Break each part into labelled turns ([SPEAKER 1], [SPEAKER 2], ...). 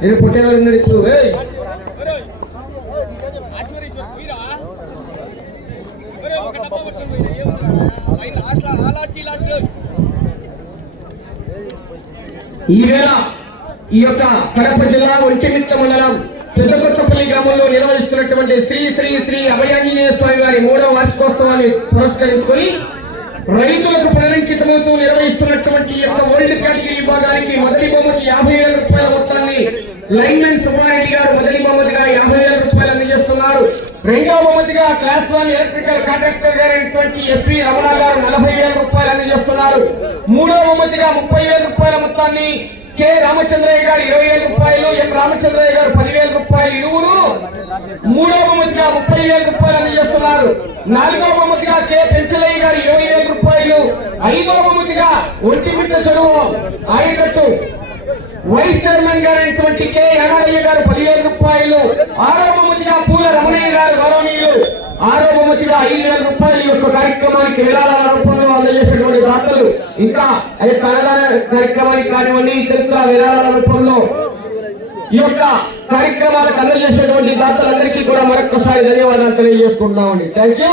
[SPEAKER 1] నేను పుట్టిన వాళ్ళు ఇచ్చు ఏయ్! ఈ యొక్క కడప జిల్లా ఒంటిమిట్ట మండలం పెద్దకొత్తపల్లి గ్రామంలో నిర్వహిస్తున్నటువంటి శ్రీ శ్రీ శ్రీ అభయాంజనేయ స్వామి వారి మూడవ వార్షికోత్సవాన్ని పురస్కరించుకొని రైతులకు పునరంకితమవుతూ నిర్వహిస్తున్నటువంటి యొక్క వరల్డ్ కేటగిరీ విభాగానికి మొదటి బహుమతి యాభై వేల రూపాయల మొత్తాన్ని లైన్మెన్ సుబ్బారెడ్డి గారు మొదటి బహుమతిగా యాభై వేల రూపాయలు అందజేస్తున్నారు. రెండవ బహుమతిగా క్లాస్ వన్ ఎలక్ట్రికల్ కాంట్రాక్టర్ గారైనటువంటి ఎస్వి రమణ గారు నలభై వేల రూపాయలు అందజేస్తున్నారు. మూడవ బహుమతిగా ముప్పై వేల రూపాయల మొత్తాన్ని కె రామచంద్రయ్య గారు ఇరవై వేల రూపాయలు ఎం రామచంద్రయ్య గారు పదివేల రూపాయలు ఇరువురు. మూడవ బహుమతిగా ముప్పై వేల రూపాయలు అందజేస్తున్నారు. నాలుగవ బహుమతిగా కె పెంచలయ్య గారు ఇరవై వేల రూపాయలు. ఐదవ బహుమతిగా ఒంటిమిట్ట చదువు ఆయనట్టు వైస్ చైర్మన్ గారైనటువంటి కె యానాడయ్య గారు పదివేల రూపాయలు. ఆరో బహుమతిగా పూల రమణయ్య గారు గౌరవనీయులు. ఆరో బహుమతిగా ఐదు వేల రూపాయలు ఈ యొక్క కార్యక్రమానికి విరాళాల రూపంలో అందజేసినటువంటి దాతలు ఇంకా ఆ అన్నదాన కార్యక్రమానికి కానివ్వండి ఇతర విరాళాల రూపంలో ఈ యొక్క కార్యక్రమాలకు అందజేసినటువంటి దాతలందరికీ కూడా మరొకసారి ధన్యవాదాలు తెలియజేసుకుంటున్నామండి. థ్యాంక్ యూ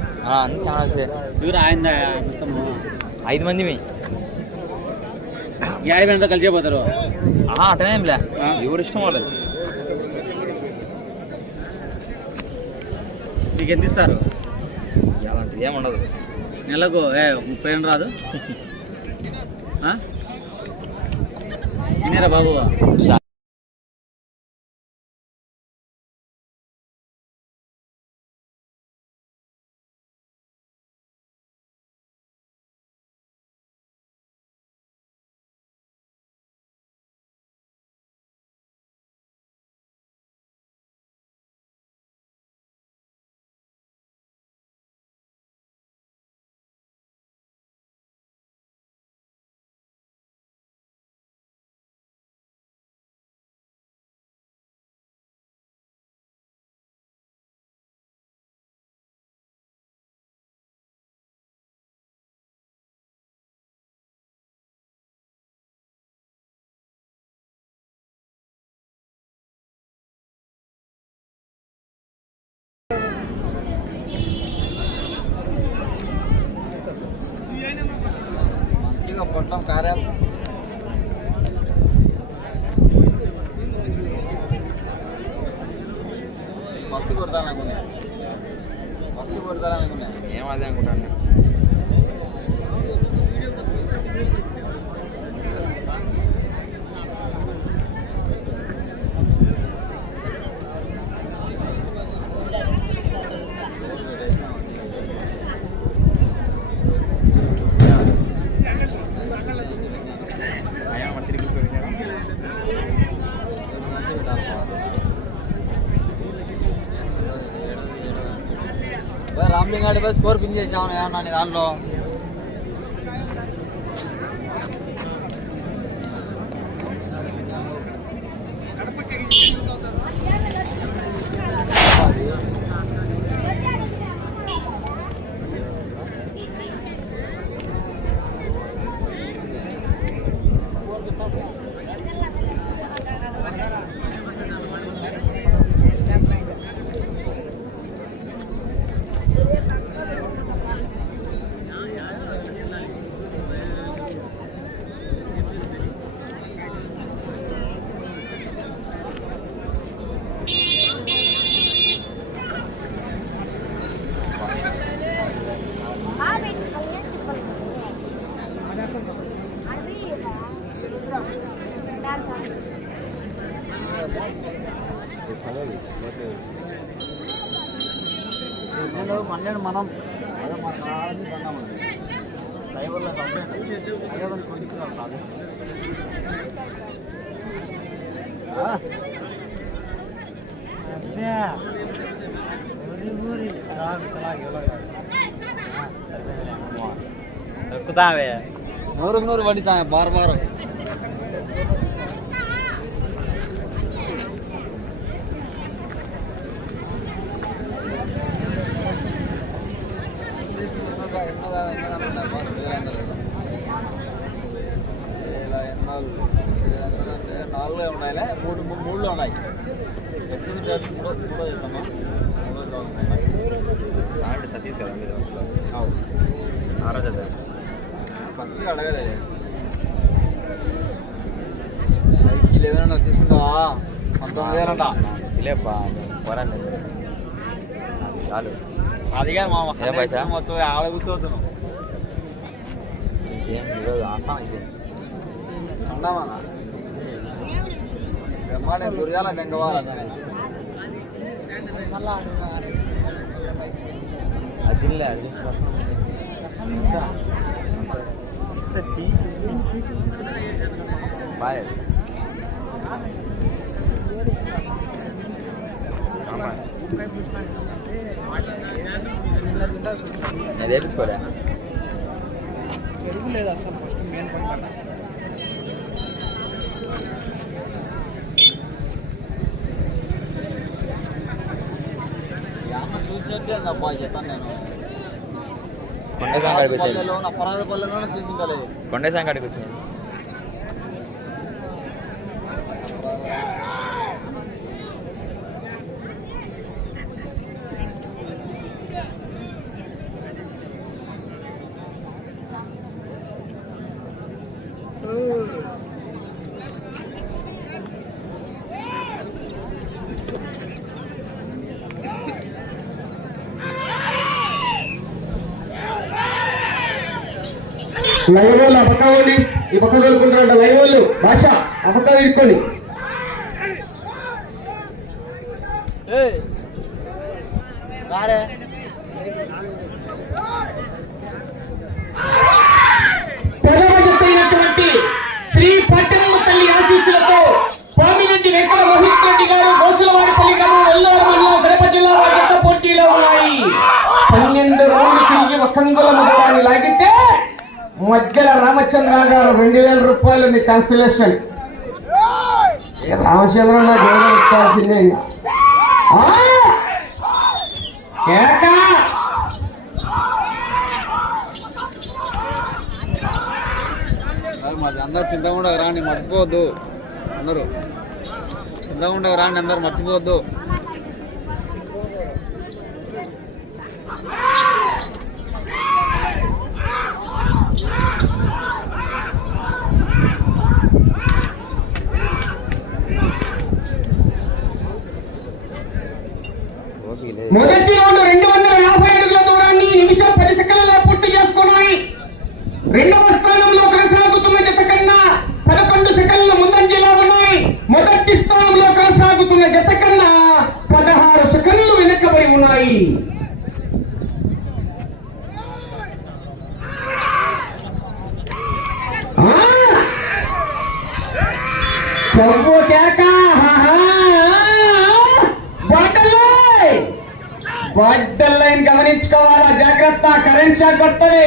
[SPEAKER 2] అన్ని ఛానల్స్
[SPEAKER 3] ఎవరు ఆయన
[SPEAKER 2] ఐదు మంది మీ?
[SPEAKER 3] యాభై అంతా కలిసే పోతారు.
[SPEAKER 2] అటనేంలే. ఎవరు ఇష్టం వాళ్ళది?
[SPEAKER 3] మీకు ఎంత ఇస్తారు?
[SPEAKER 2] అలాంటిది ఏముండదు
[SPEAKER 3] నెలకు ఏ ముప్పై ఏం రాదు? ఆ? విన్నారా బాబు?
[SPEAKER 2] మంచిగా పొట్టం కార్యాలు మస్తు కొడతాను అనుకున్నాను మస్తు కొడతాను అనుకున్నాను ఏమదే అనుకుంటాను? రామ్లింగ్ ఆడిపోయి స్కోర్ పిన్ చేసాము ఏమన్నా దానిలో పన్నెండు పన్నెండు మనం అదే మన కావాలని పన్నాము డ్రైవర్లో కంప్లైంట్ అదే వాళ్ళు కొడుకున్నారు కాదు ఎక్కుతావే నూరు నూరు పడితా బారు
[SPEAKER 3] సాయంత్రం సతీష్ కదా మీరు ఆ రోజు
[SPEAKER 2] ఫస్ట్ అడగలేదు ఏదైనా వచ్చేసిందా? పంతొమ్మిది వేలంట
[SPEAKER 3] లేపా పోరాలి చాలు.
[SPEAKER 2] అది కానీ మా? మొత్తం ఆడ కూర్చోతున్నాం
[SPEAKER 3] ఇంకేం ఈరోజు ఆసాం అయిపోయింది
[SPEAKER 2] ఉన్నామా బ్రహ్మాండ గురియాల బెంగవాల
[SPEAKER 3] అది అది బాయ్ నేను వేపించుకోలే
[SPEAKER 4] ఎరువు లేదు అసలు ఫస్ట్ మెయిన్ పంట
[SPEAKER 2] చూసేట్టే అబ్బా చెప్తాను నేను?
[SPEAKER 3] కాడికి వచ్చేది.
[SPEAKER 1] లైవ్ వాళ్ళు ఆ పక్క ఉండి ఈ పక్క దొరుకుంటారంట లైవ్ వాళ్ళు భాష ఆ పక్క ఇరుక్కొని
[SPEAKER 2] రారే
[SPEAKER 1] ప్రథమ జతైనటువంటి శ్రీ పట్టణమ్మ తల్లి ఆశీస్సులతో పామిరెడ్డి వెంకట రోహిత్ రెడ్డి గారు గోసులవారిపల్లి మండలం కడప జిల్లా వారి జత పోటీలో ఉన్నాయి. పన్నెండు రౌండ్లు తిరిగి ఒకందుల మొత్తాన్ని లాగితే మధ్యలో రామచంద్ర గారు రెండు వేల రూపాయలు మీ కన్సలేషన్ రామచంద్ర నాకు గౌరవం కేక!
[SPEAKER 2] మాది అందరు చింతకుండా రాండి మర్చిపోవద్దు. అందరూ. చింతకుండా రాండి అందరు మర్చిపోవద్దు.
[SPEAKER 1] మొదటి రౌండ్ రెండు వందల యాభై అడుగుల దూరాన్ని నిమిషం పది సెకండ్లలో పూర్తి చేసుకున్నాయి. రెండవ స్థానంలో కొనసాగుతున్న జత కన్నా పదకొండు సెకండ్ల ముందంజలో ఉన్నాయి మొదటి స్థానంలో కొనసాగుతున్న జత కన్నా పదహారు సెకండ్లు వెనకబడి ఉన్నాయి ఆ! కొవ్వు కేక ఆహా! బట్టలే! వాటర్ లైన్ గమనించుకోవాలా జాగ్రత్త కరెంట్ షాక్ పడుతుంది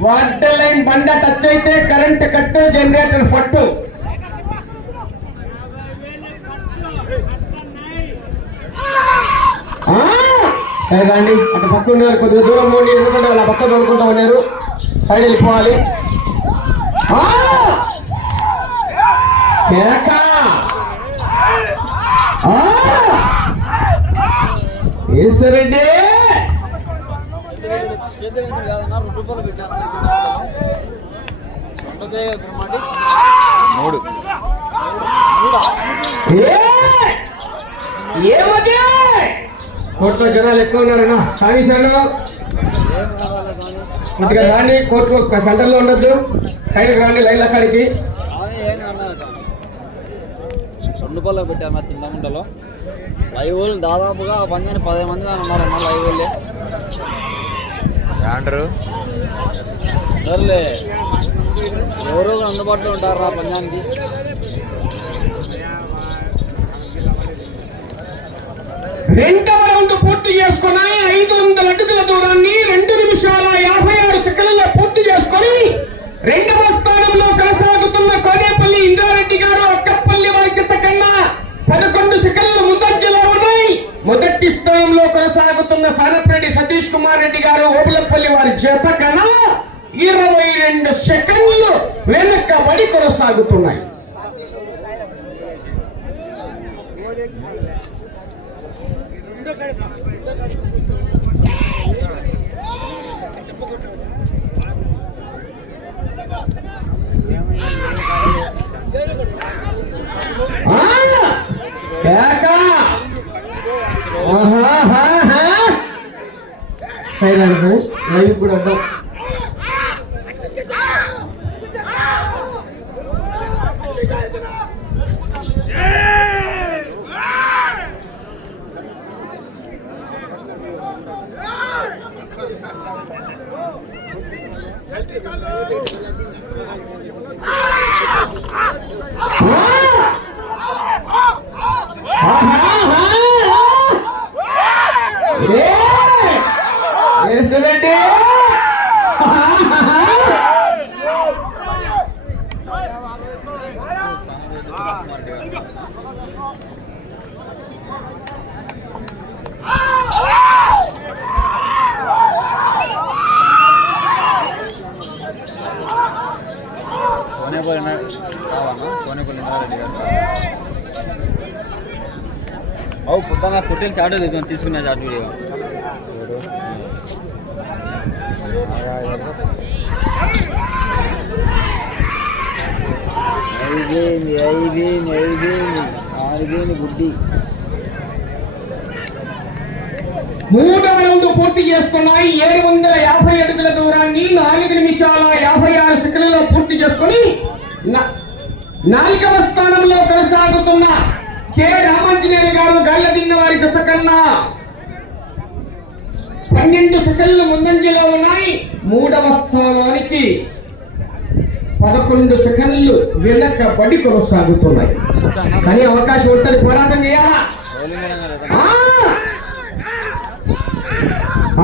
[SPEAKER 1] వాటర్ లైన్ బండ టచ్ అయితే కరెంట్ కట్టు జనరేటర్ ఫట్టు. ఆ! సరే రండి అటు పక్క ఉన్నారు కొద్దిగా దూరం ఉండి ఎందుకంటే వాళ్ళ పక్క దొరుకుంటా ఉన్నారు. సైడ్ వెళ్ళిపోవాలి. ఆ! కేక! ఆ! ఈశ్వరుడే
[SPEAKER 2] చేతులు కాదన్నా రెండు రూపాయలు పెట్టాను రెండు బ్రహ్మాండి
[SPEAKER 3] మూడు.
[SPEAKER 1] కోర్టులో జనాలు ఎక్కువ ఉన్నారన్నా. సాగిశాను కొద్దిగా రాండి కోర్టులో సెంటర్లో ఉండొద్దు. సైడ్కి రాండి లైన్ల కాడికి.
[SPEAKER 2] ఆమె ఏం అన్నారు సార్ రెండు పళ్ళు పెట్టారు మా చింతకుంటలో లైవ్ వాళ్ళు దాదాపుగా పందని పదిహేను మంది ఉన్నారు లైవ్ వాళ్ళే.
[SPEAKER 4] యాండరు
[SPEAKER 2] సర్లే. ఎవరో అందుబాటులో ఉంటారు పంజానికి.
[SPEAKER 1] రెండవ రౌండ్ పూర్తి చేసుకుని ఐదు వందల అడుగుల దూరాన్ని రెండు నిమిషాల యాభై ఆరు సెకండ్లలో పూర్తి చేసుకొని రెండవ స్థానంలో కొనసాగుతున్న కోనేపల్లి ఇంద్రారెడ్డి గారు అక్కపల్లి వారి చెత్త కన్నా పదకొండు సెకండ్లు ఉన్నాయి మొదటి స్థానంలో కొనసాగుతున్న సానపరెడ్డి సతీష్ కుమార్ రెడ్డి గారు ఓబులపల్లి వారి జత ఇరవై రెండు సెకండ్లు వెనకబడి కొనసాగుతున్నాయి. కేకా! ఆహాహాహా! సైలెన్స్ లైవ్ కూడా వద్దాం ఏంటంటే
[SPEAKER 2] అవు పొద్దున్న పొట్టేలు చాటు తీసుకొని తీసుకునే చాటు వీడియో అయిపోయింది అయిపోయింది అయిపోయింది ఆరిపోయింది బుడ్డి
[SPEAKER 1] మూడవ రౌండ్ పూర్తి చేసుకున్నాయి ఏడు వందల యాభై అడుగుల దూరాన్ని నాలుగు నిమిషాల యాభై ఆరు సెకండ్లలో పూర్తి చేసుకుని నాలుగవ స్థానంలో కొనసాగుతున్న కె. రామాంజనేయులు గారు గల్లదిన్న వారి చెత్త కన్నా పన్నెండు సెకండ్లు ముందంజలో ఉన్నాయి. మూడవ స్థానానికి పదకొండు సెకండ్లు వెనకబడి కొనసాగుతున్నాయి. కానీ అవకాశం ఉంటుంది పోరాటం చేయాలా?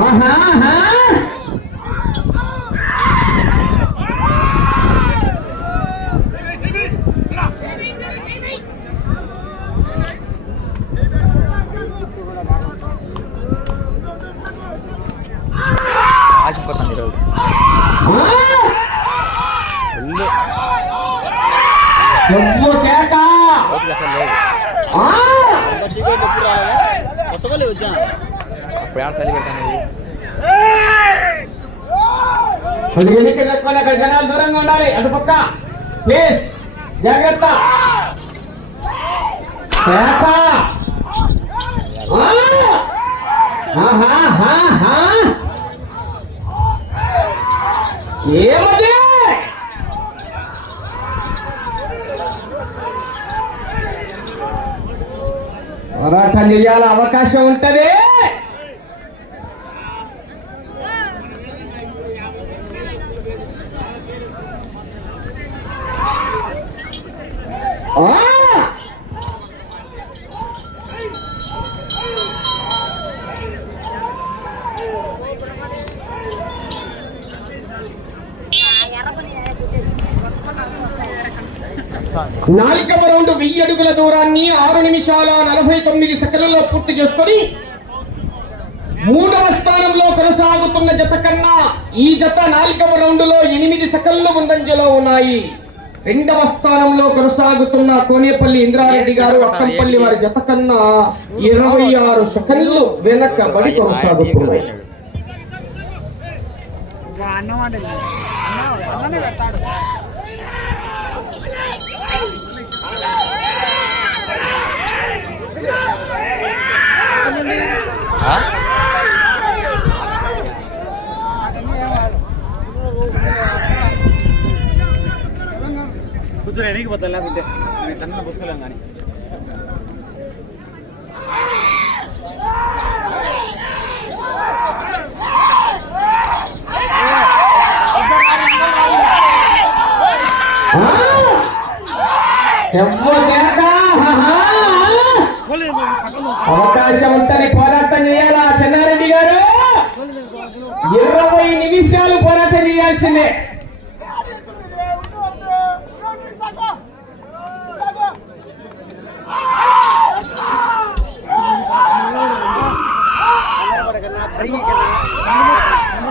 [SPEAKER 1] ఆహా, ఆహా.
[SPEAKER 4] ఆగిపోతాను ఈరోజు
[SPEAKER 1] ఆ!
[SPEAKER 4] ఫుల్
[SPEAKER 1] డబ్బు కేక
[SPEAKER 4] ఓపిక అసలు లేదు
[SPEAKER 1] ఆ!
[SPEAKER 2] చీకటి ఎప్పుడు రాలేదా కొత్త పల్లి వచ్చాను.
[SPEAKER 4] అప్పుడు ఏడ చలి పెడతాను ఇది
[SPEAKER 1] అది వెనక్కి తక్కువ అక్కడ జనాలు దూరంగా ఉండాలి. అటు పక్క. ప్లీజ్ జాగ్రత్త. కేక ఆ! ఆహా, ఆహా, ఆహా. ఏమది పోరాటం చేయాల అవకాశం ఉంటది ఆ! నాలుగవ రౌండ్ వెయ్యి అడుగుల దూరాన్ని ఆరు నిమిషాల నలభై తొమ్మిది సెకండ్లలో పూర్తి చేసుకొని మూడవ స్థానంలో కొనసాగుతున్న జత కన్నా ఈ జత నాలుగవ రౌండ్లో ఎనిమిది సెకండ్లు ముందంజలో ఉన్నాయి. రెండవ స్థానంలో కొనసాగుతున్న కోనేపల్లి ఇంద్రారెడ్డి గారు అక్కంపల్లి వారి జత కన్నా ఇరవై ఆరు సెకండ్లు వెనకబడి కొనసాగుతున్నాయి
[SPEAKER 4] ఆ?
[SPEAKER 3] కూర్చొని ఎనికి పోతాను లేకుంటే నేను తన పుస్తకలేం కానీ.
[SPEAKER 1] ఎవరు అవకాశం ఉంటది పోరాటం చేయాలా? చెన్నారెడ్డి గారు? ఇరవై నిమిషాలు పోరాటం చేయాల్సిందే.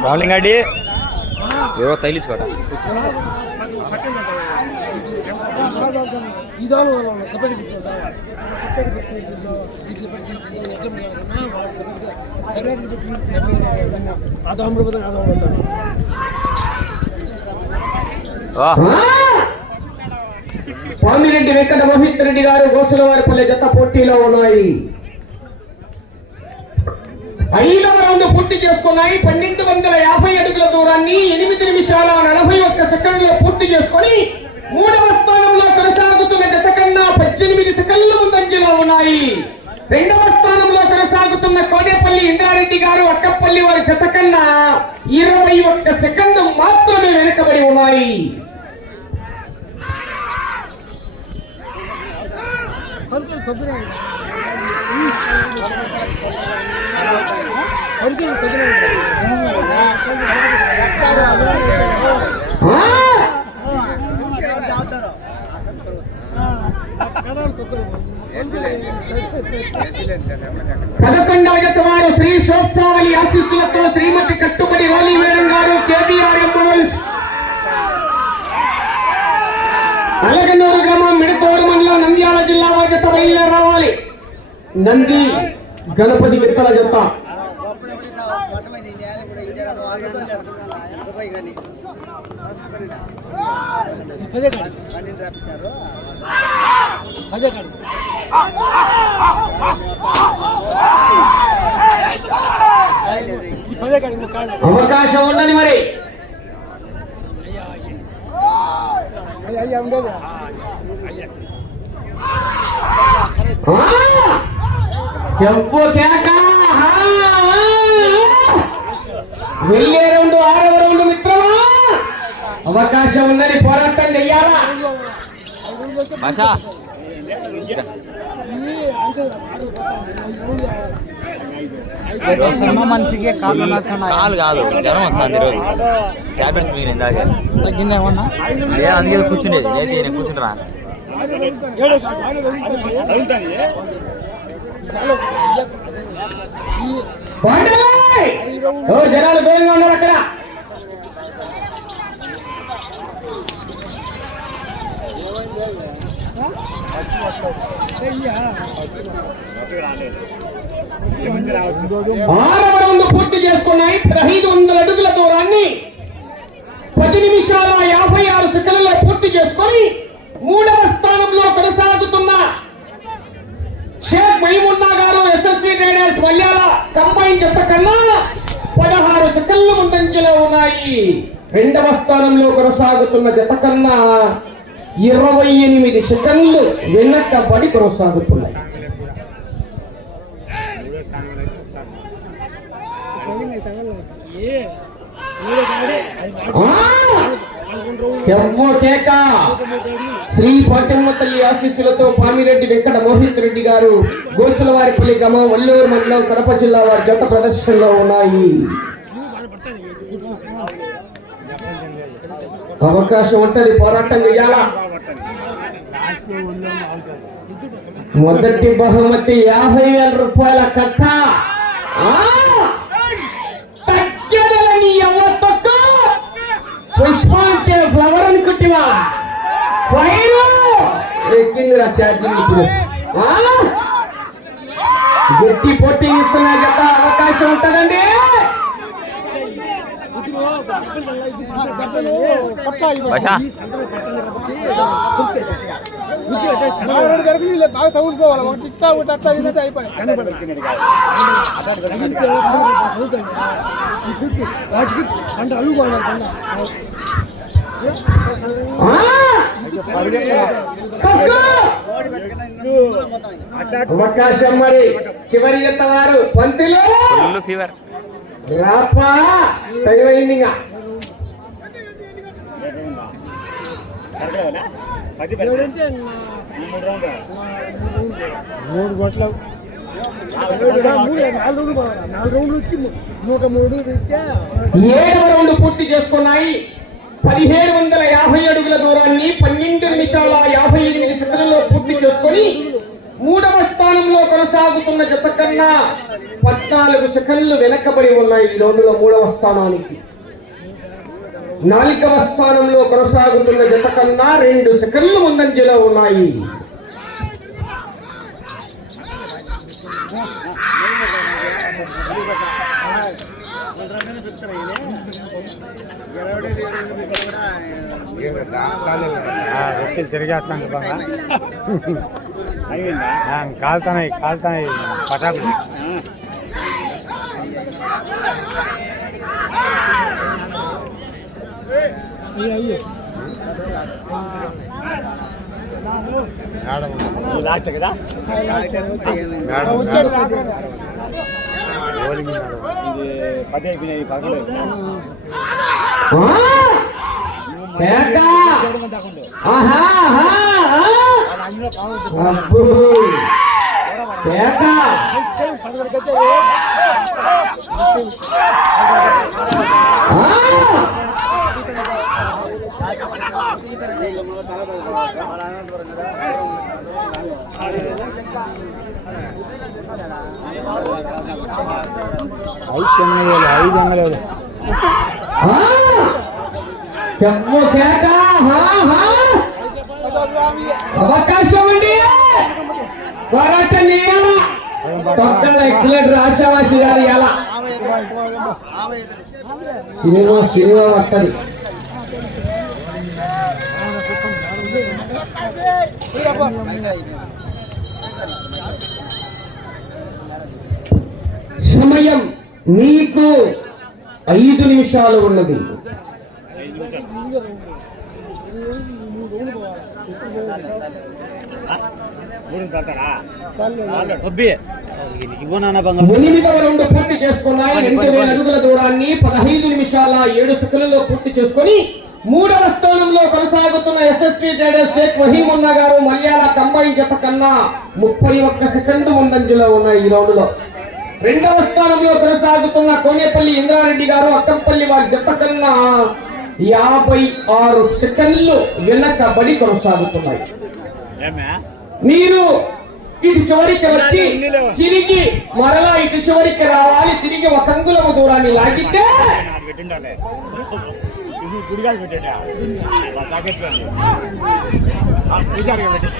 [SPEAKER 4] రౌండింగ్ అడి ఎవరో తగిలించుకోట వా.
[SPEAKER 1] పామిరెడ్డి వెంకట మోహిత్ రెడ్డి గారు గోసులవారిపల్లి జత పోటీలో ఉన్నాయి. ఐదవ రౌండ్ పూర్తి చేసుకున్నాయి. పన్నెండు వందల యాభై అడుగుల దూరాన్ని ఎనిమిది నిమిషాల నలభై ఒక్క సెకండ్లో పూర్తి చేసుకొని మూడవ ఉన్నాయి. రెండవ స్థానంలో కొనసాగుతున్న కోడేపల్లి ఇంద్రారెడ్డి గారు అక్కపల్లి వారి జత కన్నా ఇరవై ఒక్క సెకండ్ మాత్రమే వెనుకబడి ఉన్నాయి. పదకొండవ జత శ్రీ శోత్సావళి ఆశీస్సులతో శ్రీమతి కట్టుబడి హోలీ మేడం గారు కేటీఆర్ ఎంబోల్స్ అలగనూరు గ్రామం మిడతోడు మండలం నంద్యాల జిల్లా వారి జత బయలుదేరి రావాలి. నంది గణపతి విత్తల జత. అవకాశం ఉన్నది మరి ఆ! కేక వెళ్ళే రెండు ఆరవ అవకాశం ఉన్నది పోరాటం చెయ్యాలా?
[SPEAKER 4] భాషా.
[SPEAKER 3] మనిషికి కాళ్ళు నచ్చున్నాయి
[SPEAKER 4] కాలు కాదు జ్వరం వచ్చింది ఈరోజు. టాబ్లెట్స్ మీరు ఇందాక.
[SPEAKER 3] తగ్గిందేమన్నా
[SPEAKER 4] నేను అందుకే కూర్చునేది. నేను నేను!
[SPEAKER 1] ఓ జనాలు దూరంగా ఉన్నారు అక్కడ. ఆరు వందలు పూర్తి చేసుకున్నాయి. పదహైదు వందల అడుగుల దూరాన్ని పది నిమిషాల యాభై ఆరు సెకండ్లలో పూర్తి చేసుకొని మూడవ స్థానంలో కొనసాగుతున్న షేక్ మహిమున్నా గారు ఎస్ఎస్వి రైడర్స్ మల్యాల కంబైన్ జత కన్నా పదహారు సెకండ్లు ముందంజలో ఉన్నాయి. రెండవ స్థానంలో కొనసాగుతున్న జత కన్నా ఇరవై ఎనిమిది సెకండ్లు వెనకబడి కొనసాగుతున్నాయి. కేక శ్రీ పాటమ్మ తల్లి ఆశీస్సులతో పామిరెడ్డి వెంకట మోహిత్ రెడ్డి గారు గోసులవారిపల్లి గ్రామం వల్లూరు మండలం కడప జిల్లా వారి జత ప్రదర్శనలో ఉన్నాయి. అవకాశం ఉంటది పోరాటం చేయాలా? మొదటి బహుమతి యాభై వేల రూపాయల కట్ట. ఆ! తగ్గదలని ఎవరితో పుష్పాంటే ఫ్లవర్ అనుకుంటున్నా ఫైర్ ఎక్కిందిరా ఛార్జింగ్ ఇప్పుడు. గట్టి పొట్టి ఇస్తున్నా జత అవకాశం ఉంటుందండి.
[SPEAKER 4] భాషా
[SPEAKER 5] బాగా చదువుకోవాలి ఇట్లా ఒకటి అట్లా ఇదంతా అయిపోయి వాటికి పంట
[SPEAKER 1] ఆ? అవకాశం మరి చివరి జత వారు పంతిలో
[SPEAKER 4] ఫుల్ ఫీవర్
[SPEAKER 1] ఇంకా
[SPEAKER 5] మూడు
[SPEAKER 1] ఏడవ రౌండ్ పూర్తి చేసుకున్నాయి. పదిహేడు వందల యాభై అడుగుల దూరాన్ని పన్నెండు నిమిషాల యాభై ఎనిమిది సెకండ్లలో పూర్తి చేసుకొని మూడవ స్థానంలో కొనసాగుతున్న జత కన్నా పద్నాలుగు సెకండ్లు వెనకబడి ఉన్నాయి ఈ రోజులో మూడవ స్థానానికి. నాలుగవ స్థానంలో కొనసాగుతున్న జత కన్నా రెండు సెకండ్లు ముందంజలో ఉన్నాయి.
[SPEAKER 5] వ్యక్తులు తిరిగేస్తాను కాలుతున్నాయి కాలుతున్నాయి పటాకులు
[SPEAKER 3] లాస్ట్ కదా
[SPEAKER 5] వచ్చాడు
[SPEAKER 3] ఇది పది అయిపోయినాయి పదకొండు
[SPEAKER 5] ఐదు వందలు ఐదు వందలు.
[SPEAKER 1] ఆ! కేక! అవకాశం అండి పోరాట నీయాల ఎక్సలెంట్ ఆశావాసి గారు ఎలా సినిమా సినిమా వస్తుంది సమయం నీకు ఐదు నిమిషాలు ఉన్నది రౌండ్ పూర్తి చేసుకున్నాయి రెండు వేల అడుగుల దూరాన్ని పదహైదు నిమిషాల ఏడు సెకండ్లలో పూర్తి చేసుకొని మూడవ స్థానంలో కొనసాగుతున్న ఎస్ఎస్వి ట్రేడర్స్ షేక్ వహీమున్నా గారు మలయాళ కంబైన్ జత కన్నా ముప్పై ఒక్క సెకండ్ ముందంజలో ఉన్నాయి ఈ రౌండ్లో రెండవ స్థానంలో కొనసాగుతున్న కోనేపల్లి ఇంద్రారెడ్డి గారు అక్కంపల్లి వారి జత కన్నా యాభై ఆరు సెకండ్లు వెనకబడి కొనసాగుతున్నాయి. మీరు ఇటు చివరికి వచ్చి తిరిగి మరలా ఇటు చివరికి రావాలి తిరిగి ఒక అంగుళము దూరాన్ని లాగితే
[SPEAKER 3] నాకు పెట్టిండాలే ఇది గుడిగాలు పెట్టాడా ప్యాకెట్ పూజారిగా పెట్టి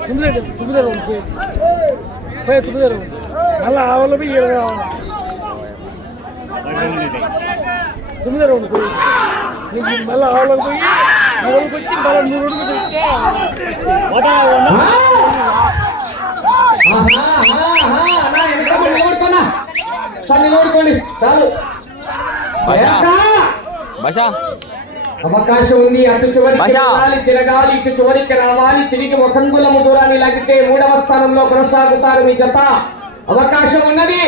[SPEAKER 5] తొమ్మిది తొమ్మిది రౌండ్ పోయి పోయి తొమ్మిది రౌండ్ మళ్ళీ ఆవులు పోయి ఈడ కావాలి తొమ్మిది రౌండ్ పోయి నీకు మళ్ళీ ఆవులకు పోయి ఆవులకు వచ్చి మళ్ళీ మూడు రోజులు పోయితే
[SPEAKER 1] ఆ! ఆహా, ఆహా, ఆహా, అన్నా, వెనక ముందు నిలబడుకోనా? సార్ నిలబడుకోండి చాలు వెనక
[SPEAKER 4] భాష
[SPEAKER 1] అవకాశం ఉంది అటు చివరికి తిరగాలి ఇటు చివరికి రావాలి తిరిగి ఒక అంగుళము దూరాన్ని లాగితే మూడవ స్థానంలో కొనసాగుతారు మీ జత అవకాశం ఉన్నది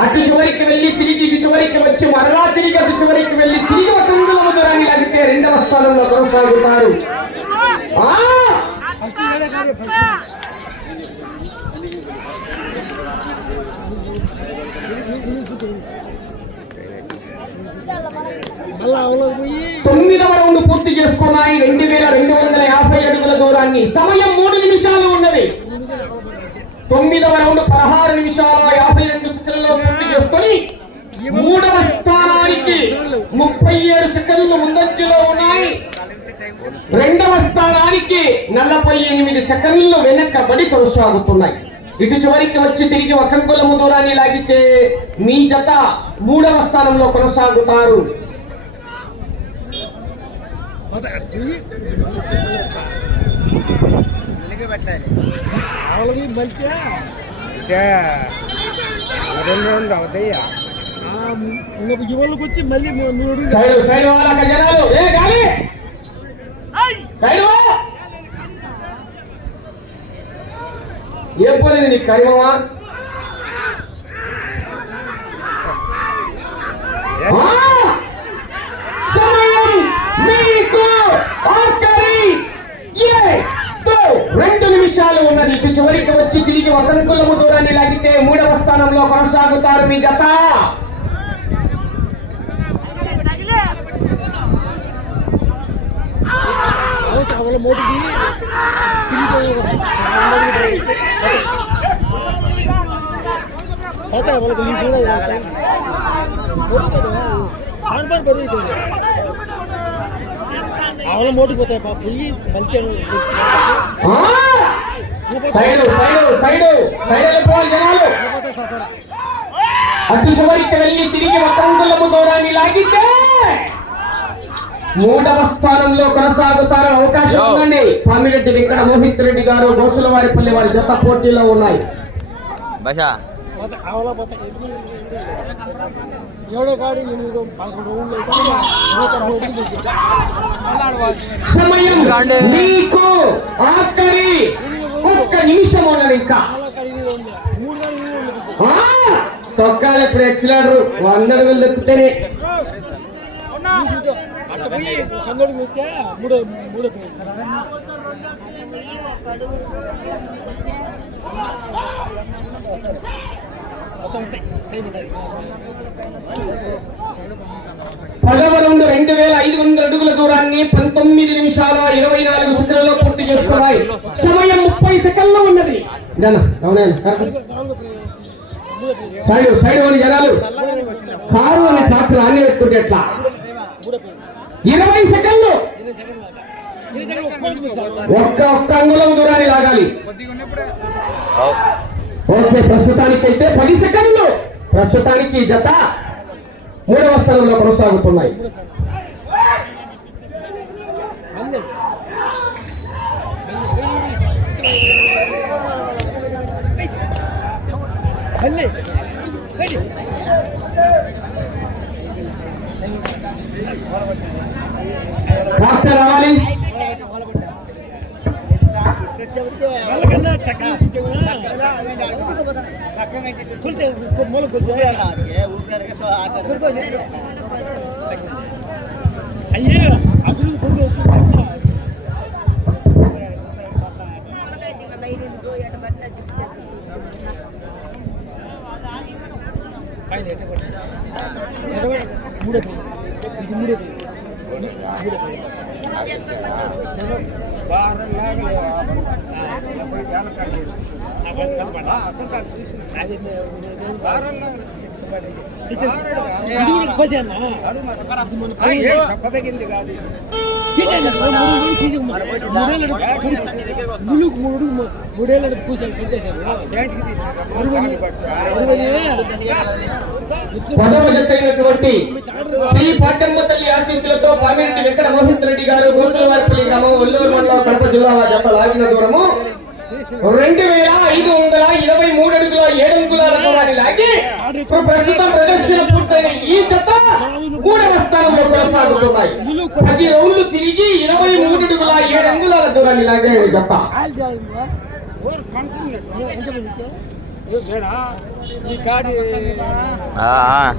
[SPEAKER 1] అటు చివరికి వెళ్ళి తిరిగి ఇటు చివరికి వచ్చి మరలా తిరిగి అటు చివరికి వెళ్ళి తిరిగి ఒక అంగుళము దూరాన్ని లాగితే రెండవ స్థానంలో కొనసాగుతారు. తొమ్మిదవ రౌండ్ పూర్తి చేసుకున్నాయి. రెండు వేల రెండు వందల యాభై అడుగుల దూరాన్ని. సమయం మూడు నిమిషాలు ఉన్నది. తొమ్మిదవ రౌండ్ పదహారు నిమిషాల. చేసుకొని మూడవ స్థానానికి ముప్పై ఏడు సెకండ్లు ముందంజలో ఉన్నాయి. రెండవ స్థానానికి నలభై ఎనిమిది సెకండ్లు వెనకబడి కొనసాగుతున్నాయి. ఇటు చివరికి వచ్చి తిరిగి ఒక అంగుళము దూరాన్ని లాగితే మీ జత మూడవ స్థానంలో కొనసాగుతారు.
[SPEAKER 5] మంచిగా. రెండు రోజులు అవుతాయ్యా? యువలకు వచ్చి మళ్ళీ మూడు
[SPEAKER 1] సైడ్ సైడ్ వాళ్ళ జనాలు. ఏ గాలి! సైడ్ వా. ఏం పోలేదు నీకు కరిమవా ఆ! సమయం మీకు ఆఖరి ఏ తో రెండు నిమిషాలు ఉన్నది ఇటు చివరికి వచ్చి తిరిగి వసంకులము దూరాన్ని లాగితే మూడవ స్థానంలో కొనసాగుతారు మీ జత
[SPEAKER 5] అవల మోటికి పోతే వాళ్ళకి నీ కూడా ఆన్బాన్ పడుతుంది అవల మోటికి పోతాయి పాప పోయి కలిచాను
[SPEAKER 1] ఆ! Side side side. సైడు పోవాలి జనాలు. అటు చివరికి వెళ్ళి తిరిగి వసంకులము దూరాన్ని లాగితే మూడవ స్థానంలో కొనసాగుతారు. అవకాశం. ఉందండి. పామిరెడ్డి వెంకట మోహిత్ రెడ్డి గారు గోసుల వారిపల్లి వారి జత పోటీలో ఉన్నాయి. సమయం మీకు ఆఖరి ఒక్క నిమిషం ఉన్నది ఇంకా. తొక్కాలి ఇప్పుడు ఎక్సిలేటర్ వంద అడుగులు దొక్కుతేనే.
[SPEAKER 5] పోయి వచ్చా మూడో మూడో
[SPEAKER 1] రెండు వేల ఐదు వందల అడుగుల దూరాన్ని పంతొమ్మిది నిమిషాల ఇరవై నాలుగు సెకండ్లలో పూర్తి చేస్తున్నాయి సమయం ముప్పై సెకండ్లు ఉన్నది. సైడ్ సైడ్ అని జనాలు. కారు అని ట్రాక్టర్ అన్ని పెట్టుకుంటే ఎట్లా? ఇరవై సెకండ్లు.
[SPEAKER 5] ఒక్క
[SPEAKER 1] ఒక్క అంగుళం దూరాన్ని లాగాలి.
[SPEAKER 4] అవు
[SPEAKER 1] ఓకే ప్రస్తుతానికైతే పది సెకండ్లు. ప్రస్తుతానికి ఈ జత మూడవ స్థానంలో కొనసాగుతున్నాయి.
[SPEAKER 5] మళ్ళీ మళ్ళీ మళ్ళీ
[SPEAKER 1] ట్రాక్టర్ రావాలి.
[SPEAKER 5] అయ్యే అభివృద్ధి కొడుకు వచ్చింది పైన ఎట్ట పడి మూడో పోయి ఇది మూడో పోయి మూడో పోయి వారం మూడేళ్ళు పూసాలు పెంచేశారు అరవై
[SPEAKER 1] పదవ జత అయినటువంటి శ్రీ పాటమ్మ తల్లి ఆశీస్సులతో పామిరెడ్డి వెంకట మోహిత్ రెడ్డి గారు గోసులవారిపల్లి గ్రామం ఒల్లూరు మండలం కడప జిల్లా వారి జత లాగిన దూరము. రెండు వేల ఐదు వందల ఇరవై మూడు అడుగుల ఏడు అంగుళాల దూరాన్ని లాగి ఇప్పుడు ప్రస్తుతం ప్రదర్శన పూర్తయిన ఈ జత మూడవ స్థానంలో కొనసాగుతున్నాయి. పది రౌండ్లు తిరిగి ఇరవై మూడు అడుగుల ఏడు అంగుళాల దూరాన్ని లాగే ఈ జత.
[SPEAKER 5] ఈ కాడి
[SPEAKER 4] ఆ, ఆ.